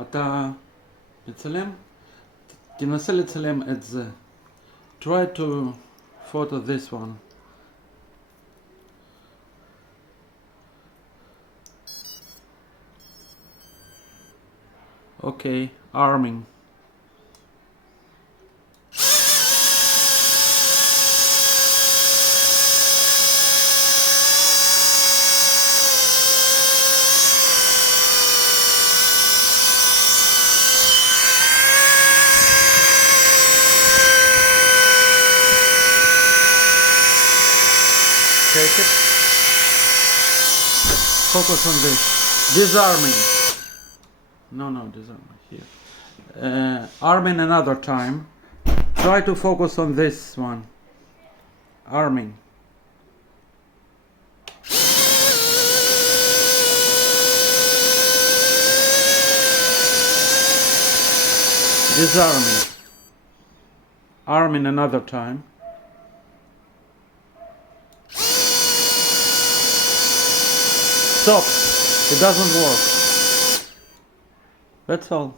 אתה מצלם? תנסה לצלם את זה. Try to photo this one. Okay, arming. Take it. Focus on this. Disarming. No, disarming here. Arming another time. Try to focus on this one. Arming. Disarming. Arming another time. Stop. It doesn't work. That's all.